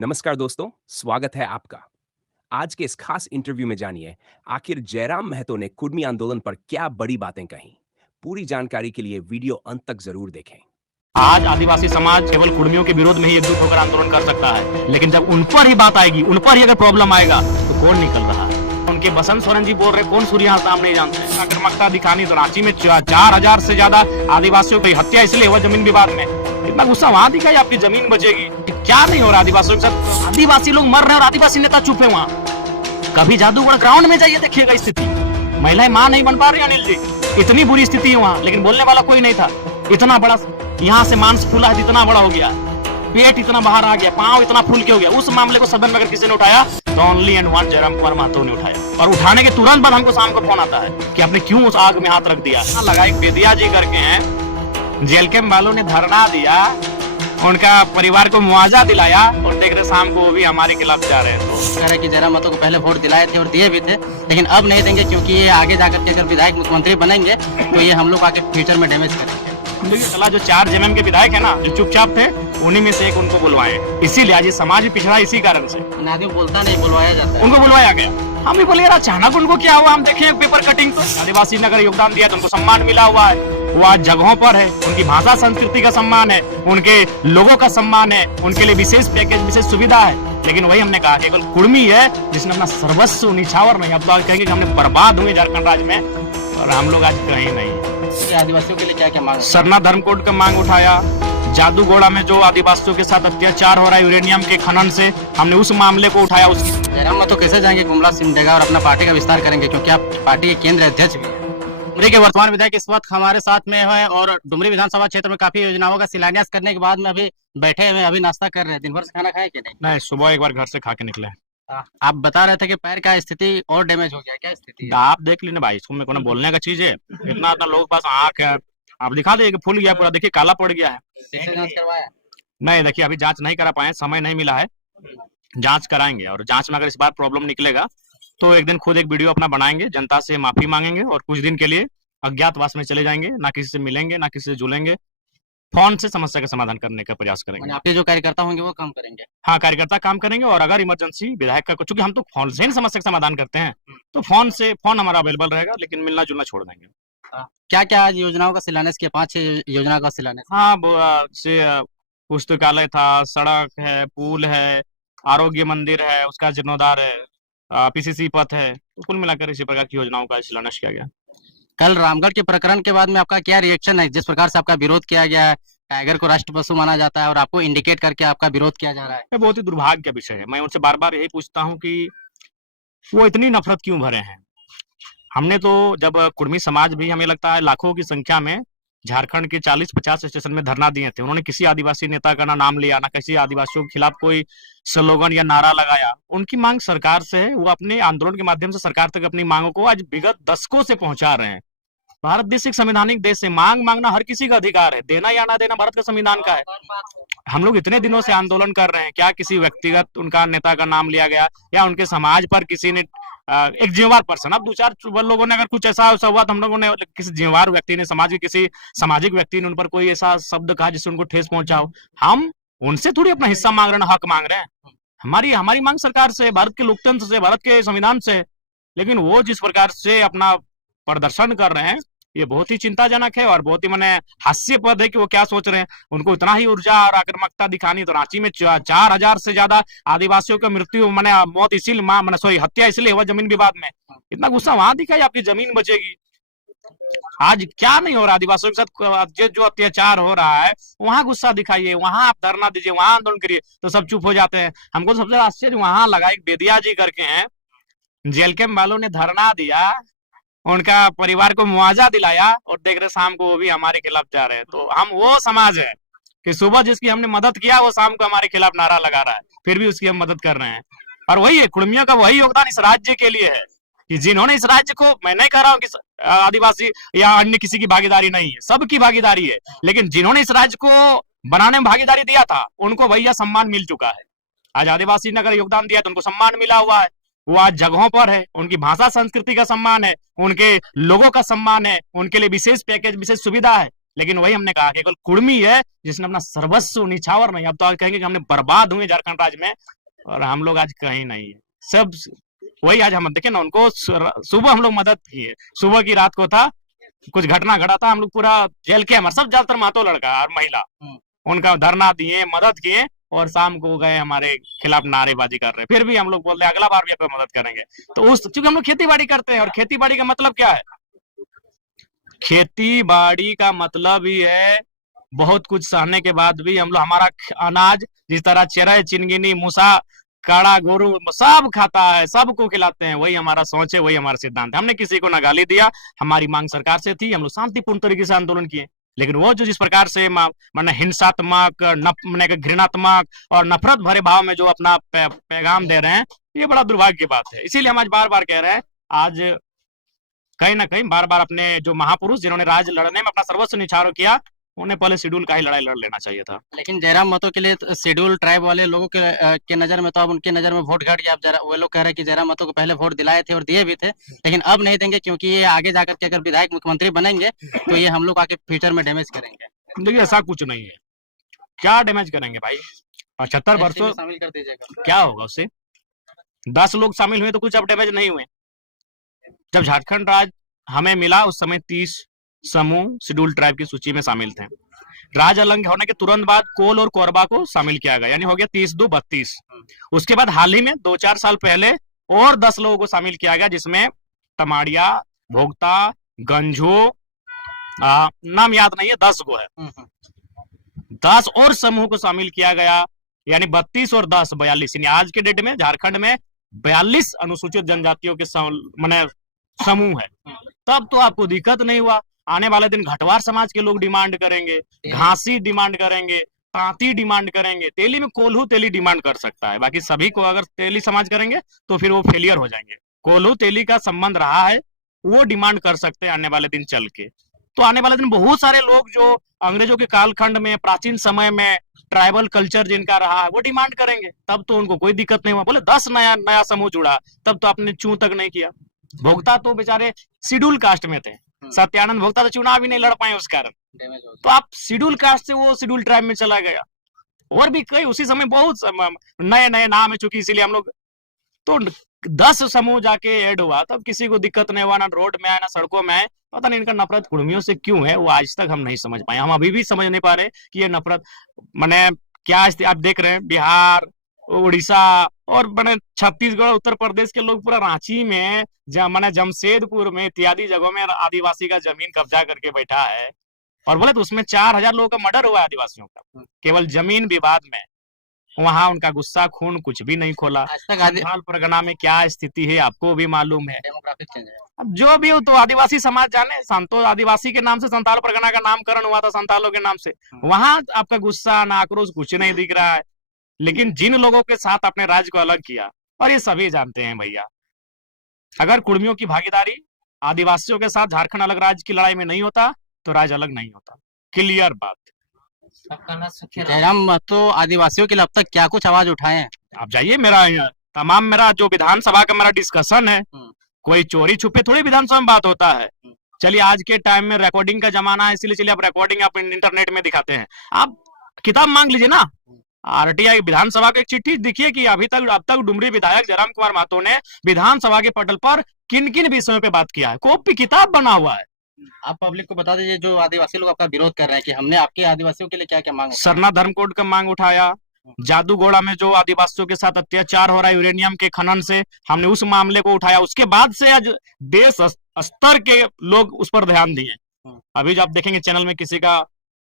नमस्कार दोस्तों, स्वागत है आपका। आज के इस खास इंटरव्यू में जानिए, आखिर जयराम महतो ने कुर्मी आंदोलन पर क्या बड़ी बातें कहीं। पूरी जानकारी के लिए वीडियो अंत तक जरूर देखें। आज आदिवासी समाज केवल कुर्मियों के विरोध में ही एकजुट होकर आंदोलन कर सकता है, लेकिन जब उन पर ही बात आएगी, उन पर ही अगर प्रॉब्लम आएगा तो कौन निकल रहा है? उनके बसंत सोरेन जी बोल रहे, कौन सूर्यहास नाम नहीं जानते? आक्रामकता दिखानी तो रांची में 4000 से ज्यादा आदिवासियों की हत्या इसलिए हुआ जमीन विवाद में। इतना गुस्सा वहां दिखाई आपकी जमीन बचेगी, क्या नहीं हो रहा आदिवासियों के साथ? आदिवासी लोग मर रहे हैं और आदिवासी नेता चुप है वहाँ। कभी जादूगढ़ ग्राउंड में जाइए, देखिएगा स्थिति। महिलाएं मां नहीं बन पा रही अनिल जी, इतनी बुरी स्थिति है वहाँ, लेकिन बोलने वाला कोई नहीं था। इतना बड़ा यहाँ से मांस फूला है, इतना बड़ा हो गया, पेट इतना बाहर आ गया, पांव इतना फूल के हो गया। उस मामले को सदन में अगर किसी ने उठाया तो only and one Jairam Kumar Mahato ने उठाया, और उठाने के तुरंत बाद हमको शाम को फोन आता है कि आपने क्यों उस आग में हाथ रख दिया। लगा एक बेदिया जी करके हैं, जेल के वालों ने धरना दिया, उनका परिवार को मुआवजा दिलाया, और देख रहे शाम को वो भी हमारे खिलाफ जा रहे हैं। तो कह रहे कि जयराम महतो को पहले वोट दिलाए थे और दिए भी थे, लेकिन अब नहीं देंगे क्योंकि ये आगे जाकर के अगर विधायक मुख्यमंत्री बनेंगे तो ये हम लोग आके फ्यूचर में डैमेज करेंगे। चला जो 4 जेएमएम के विधायक है ना, जो चुपचाप थे, उन्हीं में से एक उनको बुलवाए। इसीलिए आज ये समाज भी पिछड़ा इसी कारण से। आदमी बोलता नहीं, बुलवाया जाता है। उनको बुलवाया गया। हम भी बोले यार अचानक उनको क्या हुआ, हम देखें पेपर कटिंग तो आदिवासी ने अगर योगदान दिया तो उनको सम्मान मिला हुआ है, वो आज जगहों पर है, उनकी भाषा संस्कृति का सम्मान है, उनके लोगों का सम्मान है, उनके लिए विशेष पैकेज विशेष सुविधा है। लेकिन वही हमने कहा केवल कुर्मी है जिसने अपना सर्वस्व निछावर नहीं, अब तो आज कहेंगे कि हमने बर्बाद हुए झारखंड राज्य में, और हम लोग आज कहीं नहीं। आदिवासियों के लिए क्या क्या मांग? सरना धर्म कोड का मांग उठाया, जादूगोड़ा में जो आदिवासियों के साथ अत्याचार हो रहा है यूरेनियम के खनन से, हमने उस मामले को उठाया। उसकी जयराम महतो कैसे जाएंगे गुमला सिमडेगा और अपना पार्टी का विस्तार करेंगे, क्योंकि आप पार्टी के केंद्र अध्यक्ष भी हैं। डुमरी के वर्तमान विधायक इस वक्त हमारे साथ में है और डुमरी विधानसभा क्षेत्र में काफी योजनाओं का शिलान्यास करने के बाद में अभी बैठे हुए, अभी नाश्ता कर रहे हैं। दिन भर से खाना खाए कि नहीं? नहीं, सुबह एक बार घर से खा के निकले। आप बता रहे थे कि पैर का स्थिति और डैमेज हो गया, क्या स्थिति है? आप देख लेना भाई, इसको मेरे को ना बोलने का चीज है। इतना इतना लोगों के पास आंख है, आप दिखा दे फूल गया पूरा, देखिए काला पड़ गया है। कैसे जांच करवाया? नहीं देखिए, अभी जांच नहीं करा पाए, समय नहीं मिला है, जांच कराएंगे, और जांच में अगर इस बार प्रॉब्लम निकलेगा तो एक दिन खुद एक वीडियो अपना बनाएंगे, जनता से माफी मांगेंगे, और कुछ दिन के लिए अज्ञातवास में चले जाएंगे, ना किसी से मिलेंगे ना किसी से जुलेंगे, फोन से समस्या का समाधान करने का प्रयास करेंगे। आपके जो कार्यकर्ता होंगे वो काम करेंगे? हाँ, कार्यकर्ता काम करेंगे, और अगर इमरजेंसी विधायक का, चूंकि हम तो फोन से ही समस्या का समाधान करते हैं, तो फोन हमारा अवेलेबल रहेगा, लेकिन मिलना जुलना छोड़ देंगे। क्या क्या आज योजनाओं का शिलान्यास किया? 5-6 योजना का शिलान्यास। हाँ, पुस्तकालय था, सड़क है, पुल है, आरोग्य मंदिर है, उसका जीर्णोद्धार है, पीसीसी पथ है, तो कुल मिलाकर इसी प्रकार की योजनाओं का शिलान्यास किया गया। कल रामगढ़ के प्रकरण के बाद में आपका क्या रिएक्शन है? जिस प्रकार से आपका विरोध किया गया है, टाइगर को राष्ट्र पशु माना जाता है और आपको इंडिकेट करके आपका विरोध किया जा रहा है। ये बहुत ही दुर्भाग्य का विषय है। मैं उनसे बार बार यही पूछता हूँ कि वो इतनी नफरत क्यों भरे हैं। हमने तो जब कुर्मी समाज भी, हमें लगता है लाखों की संख्या में झारखंड के 40-50 स्टेशन में धरना दिए थे, उन्होंने किसी आदिवासी नेता का ना नाम लिया, ना किसी आदिवासियों के खिलाफ कोई स्लोगन या नारा लगाया। उनकी मांग सरकार से है, वो अपने आंदोलन के माध्यम से सरकार तक अपनी मांगों को आज विगत दशकों से पहुंचा रहे हैं। भारत देश एक संवैधानिक देश है, मांग मांगना हर किसी का अधिकार है, देना या ना देना भारत का संविधान का है। हम लोग इतने दिनों से आंदोलन कर रहे हैं, क्या किसी व्यक्तिगत उनका नेता का नाम लिया गया, या उनके समाज पर किसी ने एक जिम्मेवार पर्सन, अब 2-4 लोगों ने अगर कुछ ऐसा हुआ तो हम लोगों ने, किसी जिम्मेवार व्यक्ति ने, समाज के किसी सामाजिक व्यक्ति ने उन पर कोई ऐसा शब्द कहा जिससे उनको ठेस पहुंचाओ, हम उनसे थोड़ी अपना हिस्सा मांग रहे हैं, हक मांग रहे हैं। हमारी मांग सरकार से, भारत के लोकतंत्र से, भारत के संविधान से। लेकिन वो जिस प्रकार से अपना प्रदर्शन कर रहे हैं, ये बहुत ही चिंताजनक है, और बहुत ही मैंने हास्यपद है कि वो क्या सोच रहे हैं। उनको इतना ही ऊर्जा और आक्रामकता दिखानी तो रांची में 4000 से ज्यादा आदिवासियों की मृत्यु, मैंने मौत इसीलिए, हत्या इसलिए हुआ जमीन विवाद में। इतना गुस्सा वहां दिखाई आपकी जमीन बचेगी। आज क्या नहीं हो रहा आदिवासियों के साथ, जो अत्याचार हो रहा है वहां गुस्सा दिखाइए, वहां आप धरना दीजिए, वहां आंदोलन करिए, तो सब चुप हो जाते हैं। हमको सबसे आश्चर्य वहां लगा, एक बेदिया जी करके हैं, जेल के वालों ने धरना दिया, उनका परिवार को मुआवजा दिलाया, और देख रहे शाम को वो भी हमारे खिलाफ जा रहे हैं। तो हम वो समाज है कि सुबह जिसकी हमने मदद किया वो शाम को हमारे खिलाफ नारा लगा रहा है, फिर भी उसकी हम मदद कर रहे हैं। और वही है, कुर्मियों का वही योगदान इस राज्य के लिए है कि जिन्होंने इस राज्य को, मैं नहीं कह रहा हूँ कि आदिवासी या अन्य किसी की भागीदारी नहीं है, सबकी भागीदारी है, लेकिन जिन्होंने इस राज्य को बनाने में भागीदारी दिया था उनको भैया सम्मान मिल चुका है। आज आदिवासी ने अगर योगदान दिया तो उनको सम्मान मिला हुआ है, वो आज जगहों पर है, उनकी भाषा संस्कृति का सम्मान है, उनके लोगों का सम्मान है, उनके लिए विशेष पैकेज विशेष सुविधा है। लेकिन वही हमने कहा कि केवल कुर्मी है जिसने अपना सर्वस्व निछावर नहीं, अब तो आज कहेंगे कि हमने बर्बाद हुए झारखंड राज्य में, और हम लोग आज कहीं नहीं है। सब वही आज हम देखे ना, उनको सुबह हम लोग मदद किए, सुबह की रात को था कुछ घटना घटा था, हम लोग पूरा जेल के, हमारे सब ज्यादातर मातो लड़का और महिला, उनका धरना दिए, मदद किए, और शाम को गए हमारे खिलाफ नारेबाजी कर रहे। फिर भी हम लोग बोलते हैं अगला बार भी आपको मदद करेंगे। तो उस चूंकि हम लोग खेती बाड़ी करते हैं, और खेती बाड़ी का मतलब क्या है, खेती बाड़ी का मतलब ही है बहुत कुछ सहने के बाद भी हम लोग हमारा अनाज जिस तरह चेरई चिनगिनी मूसा काड़ा गोरू सब खाता है, सबको खिलाते हैं, वही हमारा सोच है, वही हमारा सिद्धांत है। हमने किसी को ना गाली दिया, हमारी मांग सरकार से थी, हम लोग शांतिपूर्ण तरीके से आंदोलन किए। लेकिन वो जो जिस प्रकार से माने हिंसात्मक, घृणात्मक और नफरत भरे भाव में जो अपना पैगाम दे रहे हैं, ये बड़ा दुर्भाग्य की बात है। इसीलिए हम आज बार बार कह रहे हैं, आज कहीं ना कहीं बार बार अपने जो महापुरुष जिन्होंने राज लड़ने में अपना सर्वस्व निछावर किया, उन्हें पहले शेड्यूल का ही लड़ाई लड़ लेना चाहिए था। लेकिन जयराम महतो के लिए शेड्यूल ट्राइब वाले लोगों के नजर में तो अब उनके नजर में वोट घट गया। अब वो लोग कह रहे हैं कि जयराम महतो को पहले वोट दिलाए थे और दिए भी थे, लेकिन अब नहीं देंगे क्योंकि ये आगे जाकर के अगर विधायक मुख्यमंत्री बनेंगे तो ये हम लोग आके फ्यूचर में डैमेज करेंगे। देखिए ऐसा कुछ नहीं है, क्या डैमेज करेंगे भाई, 75 वर्षों शामिल कर दीजिएगा, क्या होगा उससे? 10 लोग शामिल हुए तो कुछ अब डैमेज नहीं हुए। जब झारखंड राज्य हमें मिला उस समय 30 समूह शेड्यूल ट्राइब की सूची में शामिल थे। राज अलग होने के तुरंत बाद कोल और कोरबा को शामिल किया गया, यानी हो गया 30-2-32। उसके बाद हाल ही में 2-4 साल पहले और 10 लोगों को शामिल किया गया, जिसमें तमाड़िया, भोगता, गंझो, नाम याद नहीं है, 10 को है। 10 और समूह को शामिल किया गया, यानी 32 और 10 42। यानी आज के डेट में झारखंड में 42 अनुसूचित जनजातियों के समूह है। तब तो आपको दिक्कत नहीं हुआ। आने वाले दिन घटवार समाज के लोग डिमांड करेंगे, घासी डिमांड करेंगे, तांती डिमांड करेंगे, तेली में कोल्हू तेली डिमांड कर सकता है। बाकी सभी को अगर तेली समाज करेंगे तो फिर वो फेलियर हो जाएंगे। कोल्हू तेली का संबंध रहा है, वो डिमांड कर सकते हैं आने वाले दिन चल के। तो आने वाले दिन बहुत सारे लोग जो अंग्रेजों के कालखंड में, प्राचीन समय में ट्राइबल कल्चर जिनका रहा है, वो डिमांड करेंगे। तब तो उनको कोई दिक्कत नहीं हुआ। बोले 10 नया समूह जुड़ा, तब तो आपने चू तक नहीं किया। भोगता तो बेचारे शेड्यूल कास्ट में थे, सत्यानंद भोगता तो चुनाव ही नहीं लड़ पाए उस कारण, तो आप शेड्यूल कास्ट से वो शेड्यूल ट्राइब में चला गया। और भी कई उसी समय बहुत नए नए नाम है, चूंकि इसीलिए हम लोग तो 10 समूह जाके ऐड हुआ, तब किसी को दिक्कत नहीं हुआ, ना रोड में आए ना सड़कों में आए। पता नहीं इनका नफरत कुर्मियों से क्यों है, वो आज तक हम नहीं समझ पाए। हम अभी भी समझ नहीं पा रहे कि ये नफरत मैंने क्या। आप देख रहे हैं बिहार, उड़ीसा और मैंने छत्तीसगढ़, उत्तर प्रदेश के लोग पूरा रांची में, मैंने जमशेदपुर में इत्यादि जगहों में आदिवासी का जमीन कब्जा करके बैठा है। और बोले तो उसमें 4000 लोगों का मर्डर हुआ है आदिवासियों का, केवल जमीन विवाद में। वहां उनका गुस्सा खून कुछ भी नहीं खोला। संथाल परगना में क्या स्थिति है आपको भी मालूम है। अब जो भी हो तो आदिवासी समाज जाने, संतो आदिवासी के नाम से संथाल परगना का नामकरण हुआ था, संथालों के नाम से। वहां आपका गुस्सा ना आक्रोश कुछ नहीं दिख रहा है। लेकिन जिन लोगों के साथ अपने राज्य को अलग किया, और ये सभी जानते हैं भैया, अगर कुर्मियों की भागीदारी आदिवासियों के साथ झारखंड अलग राज्य की लड़ाई में नहीं होता तो राज्य अलग नहीं होता। क्लियर बात। जयराम महतो आदिवासियों के लिए अब तक क्या कुछ आवाज उठाए हैं? आप जाइए, मेरा जो विधानसभा का मेरा डिस्कशन है, कोई चोरी छुपे थोड़ी विधानसभा में बात होता है। चलिए आज के टाइम में रिकॉर्डिंग का जमाना है, इसलिए चलिए आप रिकॉर्डिंग आप इंटरनेट में दिखाते हैं। आप किताब मांग लीजिए ना, आरटीआई विधानसभा की एक चिट्ठी दिखिए कि अब तक डुमरी विधायक जयराम कुमार महतो ने विधानसभा के पटल पर किन किन विषयों पे बात किया है, कॉपी किताब बना हुआ है। आप पब्लिक को बता दीजिए जो आदिवासी लोग आपका विरोध कर रहे हैं कि हमने आपके आदिवासियों के लिए क्या क्या मांग। सरना धर्म कोड का मांग उठाया, जादूगोड़ा में जो आदिवासियों के साथ अत्याचार हो रहा है यूरेनियम के खनन से, हमने उस मामले को उठाया। उसके बाद से आज देश स्तर के लोग उस पर ध्यान दिए। अभी जो आप देखेंगे चैनल में, किसी का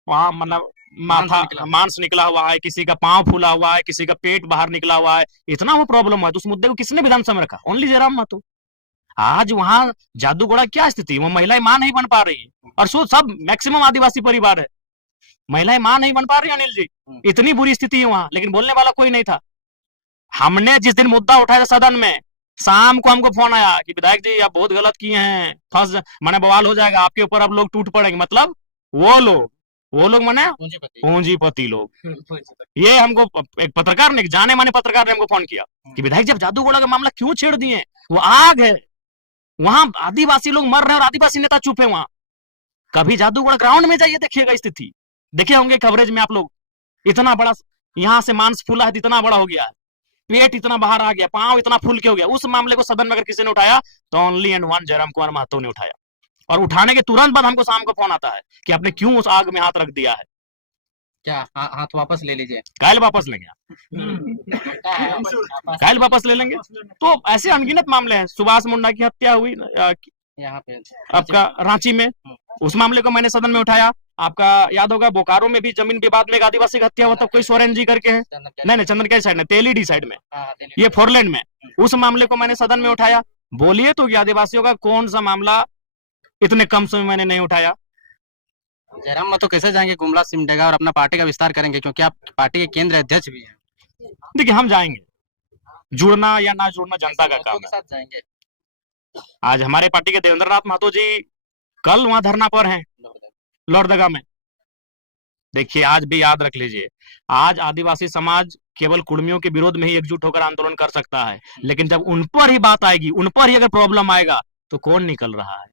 वहां मतलब मांस निकला हुआ है, किसी का पांव फूला हुआ है, किसी का पेट बाहर निकला हुआ है, इतना वो प्रॉब्लम है। तो उस मुद्दे को किसने विधानसभा में रखा? ओनली जयराम महतो। आज वहां जादूगोड़ा क्या स्थिति, वो महिलाएं मां नहीं बन पा रही, और सो सब मैक्सिमम आदिवासी परिवार है, महिलाएं मां नहीं बन पा रही। अनिल जी, इतनी बुरी स्थिति है वहां, लेकिन बोलने वाला कोई नहीं था। हमने जिस दिन मुद्दा उठाया सदन में, शाम को हमको फोन आया कि विधायक जी आप बहुत गलत किए हैं, मैंने बवाल हो जाएगा आपके ऊपर, अब लोग टूट पड़ेंगे। मतलब वो लोग माने पूंजीपति लोग। ये हमको एक पत्रकार ने, जाने माने पत्रकार ने हमको फोन किया कि विधायक जी आप जादूगोड़ा का मामला क्यों छेड़ दिए, वो आग है, वहां आदिवासी लोग मर रहे हैं और आदिवासी नेता चुप है वहां। कभी जादूगढ़ ग्राउंड में जाइए, देखिएगा स्थिति, देखे होंगे कवरेज में आप लोग, इतना बड़ा, यहाँ से मांस फूला है तो इतना बड़ा हो गया है, पेट इतना बाहर आ गया, पांव इतना फूल के हो गया। उस मामले को सदन में अगर किसी ने उठाया तो only and one Jairam Kumar Mahato ने उठाया, और उठाने के तुरंत बाद हमको शाम को फोन आता है कि आपने क्यों उस आग में हाथ रख दिया है। क्या हाथ वापस ले लीजिए। कायल वापस लेंगे, कायल वापस ले लेंगे। तो ऐसे अनगिनत मामले हैं। सुभाष मुंडा की हत्या हुई यहाँ पे आपका रांची में, उस मामले को मैंने सदन में उठाया। आपका याद होगा बोकारो में भी जमीन विवाद में एक आदिवासी की हत्या हुआ था, कोई सोरेन जी करके है, नहीं चंदन साइड में, तेलीडी साइड में, ये फोरलैंड में, उस मामले को मैंने सदन में उठाया। बोलिए तो आदिवासियों का कौन सा मामला इतने कम समय में मैंने नहीं उठाया। जयराम महतो कैसे जाएंगे गुमला सिमडेगा और अपना पार्टी का विस्तार करेंगे, क्योंकि आप पार्टी के केंद्र अध्यक्ष भी हैं। देखिए हम जाएंगे, जुड़ना या ना जुड़ना जनता का काम के है। साथ जाएंगे। आज हमारे पार्टी के देवेंद्र नाथ महतो जी कल वहां धरना पर हैं लोहरदगा में। देखिए आज भी याद रख लीजिए, आज आदिवासी समाज केवल कुर्मियों के विरोध में ही एकजुट होकर आंदोलन कर सकता है, लेकिन जब उन पर ही बात आएगी, उन पर ही अगर प्रॉब्लम आएगा तो कौन निकल रहा है,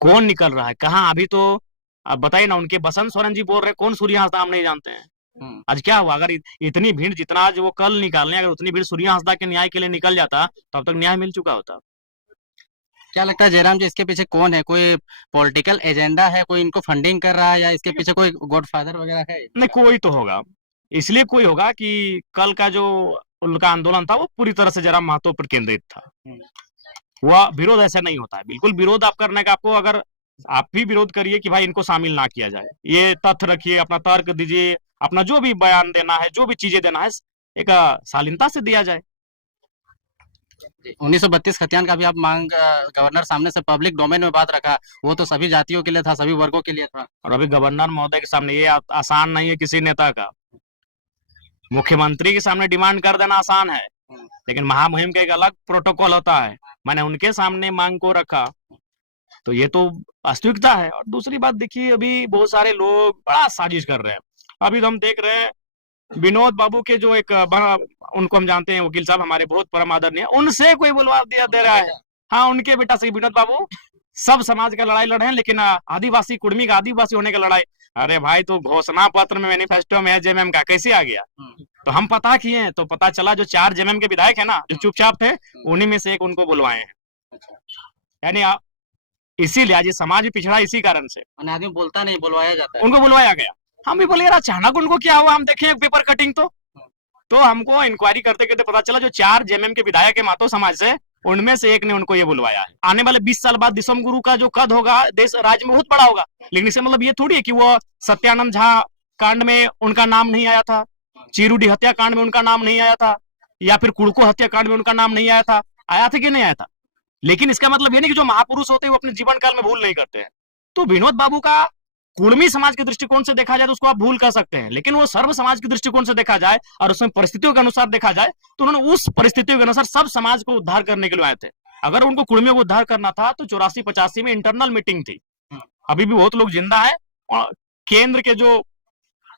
कौन निकल रहा है, कहाँ? अभी तो आप बताइए ना, उनके बसंत सोरेन जी बोल रहे कौन सूर्य हंसदा हम नहीं जानते हैं। आज क्या हुआ, अगर इतनी भीड़, जितना आज वो कल निकालने, अगर उतनी भीड़ सूर्य हंसदा के न्याय के लिए निकल जाता तो अब तक न्याय मिल चुका होता। क्या लगता है जयराम जी, इसके पीछे कौन है? कोई पॉलिटिकल एजेंडा है, कोई इनको फंडिंग कर रहा है, या इसके पीछे कोई गॉडफादर वगैरह है? नहीं, कोई तो होगा, इसलिए कोई होगा कि कल का जो उनका आंदोलन था वो पूरी तरह से जयराम महतो पर केंद्रित था। वह विरोध ऐसा नहीं होता है, बिल्कुल विरोध आप करने का, आपको अगर आप भी विरोध करिए कि भाई इनको शामिल ना किया जाए, ये तथ्य रखिए, अपना तर्क दीजिए, अपना जो भी बयान देना है, जो भी चीजें देना है, एक शालीनता से दिया जाए। 1932 खतियान का भी आप मांग गवर्नर सामने से पब्लिक डोमेन में बात रखा, वो तो सभी जातियों के लिए था, सभी वर्गों के लिए था। और अभी गवर्नर महोदय के सामने ये आसान नहीं है किसी नेता का, मुख्यमंत्री के सामने डिमांड कर देना आसान है, लेकिन महामहिम का एक अलग प्रोटोकॉल होता है। मैंने उनके सामने मांग को रखा, तो ये तो वास्तविकता है। और दूसरी बात देखिए, अभी बहुत सारे लोग बड़ा साजिश कर रहे हैं। अभी तो हम देख रहे हैं विनोद बाबू के जो एक उनको हम जानते हैं, वकील साहब हमारे बहुत परम आदरणीय, उनसे कोई बुलवा दिया दे रहा है। हाँ, उनके बेटा से विनोद बाबू सब समाज का लड़ाई लड़े हैं, लेकिन आदिवासी कुर्मी का आदिवासी होने का लड़ाई, अरे भाई तो घोषणा पत्र में, मैनिफेस्टो में है जेएमएम का, कैसे आ गया? तो हम पता किए तो पता चला जो 4 जेएमएम के विधायक है ना, जो चुपचाप थे, उन्हीं में से एक उनको बुलवाए हैं। यानी इसीलिए आज ये समाज भी पिछड़ा इसी कारण से, आदमी बोलता नहीं, बुलवाया जाता है। उनको बुलवाया गया। हम भी बोले यार अचानक उनको क्या हुआ, हम देखें पेपर कटिंग तो हमको इंक्वायरी करते करते पता चला जो 4 जेएमएम के विधायक है महतो समाज से, उनमें से एक ने उनको ये बुलवाया है। आने वाले 20 साल बाद दिसम गुरु का जो कद होगा देश राज्य में बहुत बड़ा होगा, लेकिन इसका मतलब ये थोड़ी है कि वो सत्यानंद झा कांड में उनका नाम नहीं आया था, चीरूडी हत्याकांड में उनका नाम नहीं आया था, या फिर कुड़को हत्याकांड में उनका नाम नहीं आया था। आया था कि नहीं आया था? लेकिन इसका मतलब ये नहीं कि जो महापुरुष होते हैं वो अपने जीवन काल में भूल नहीं करते हैं। तो विनोद बाबू का कुर्मी समाज के दृष्टिकोण से देखा जाए तो उसको आप भूल कर सकते हैं, लेकिन वो सर्व समाज के दृष्टिकोण से देखा जाए और उसमें परिस्थितियों के अनुसार देखा जाए तो उन्होंने उस परिस्थितियों के अनुसार सब समाज को उद्धार करने के लिए आए थे। अगर उनको कुर्मियों को उद्धार करना था तो 84-85 में इंटरनल मीटिंग थी। अभी भी बहुत लोग जिंदा है, और केंद्र के जो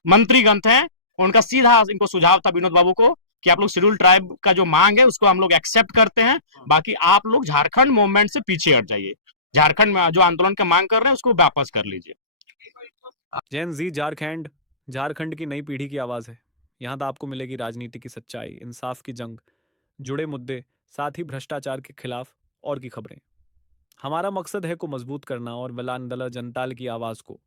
मंत्रीगण थे उनका सीधा इनको सुझाव था विनोद बाबू को कि आप लोग शेड्यूल ट्राइब का जो मांग है उसको हम लोग एक्सेप्ट करते हैं, बाकी आप लोग झारखंड मूवमेंट से पीछे हट जाइए, झारखंड में जो आंदोलन का मांग कर रहे हैं उसको वापस कर लीजिए। जेन जी झारखंड, झारखंड की नई पीढ़ी की आवाज़ है। यहाँ तो आपको मिलेगी राजनीति की सच्चाई, इंसाफ की जंग, जुड़े मुद्दे, साथ ही भ्रष्टाचार के खिलाफ और की खबरें। हमारा मकसद है को मजबूत करना और विलान दला जनताल की आवाज़ को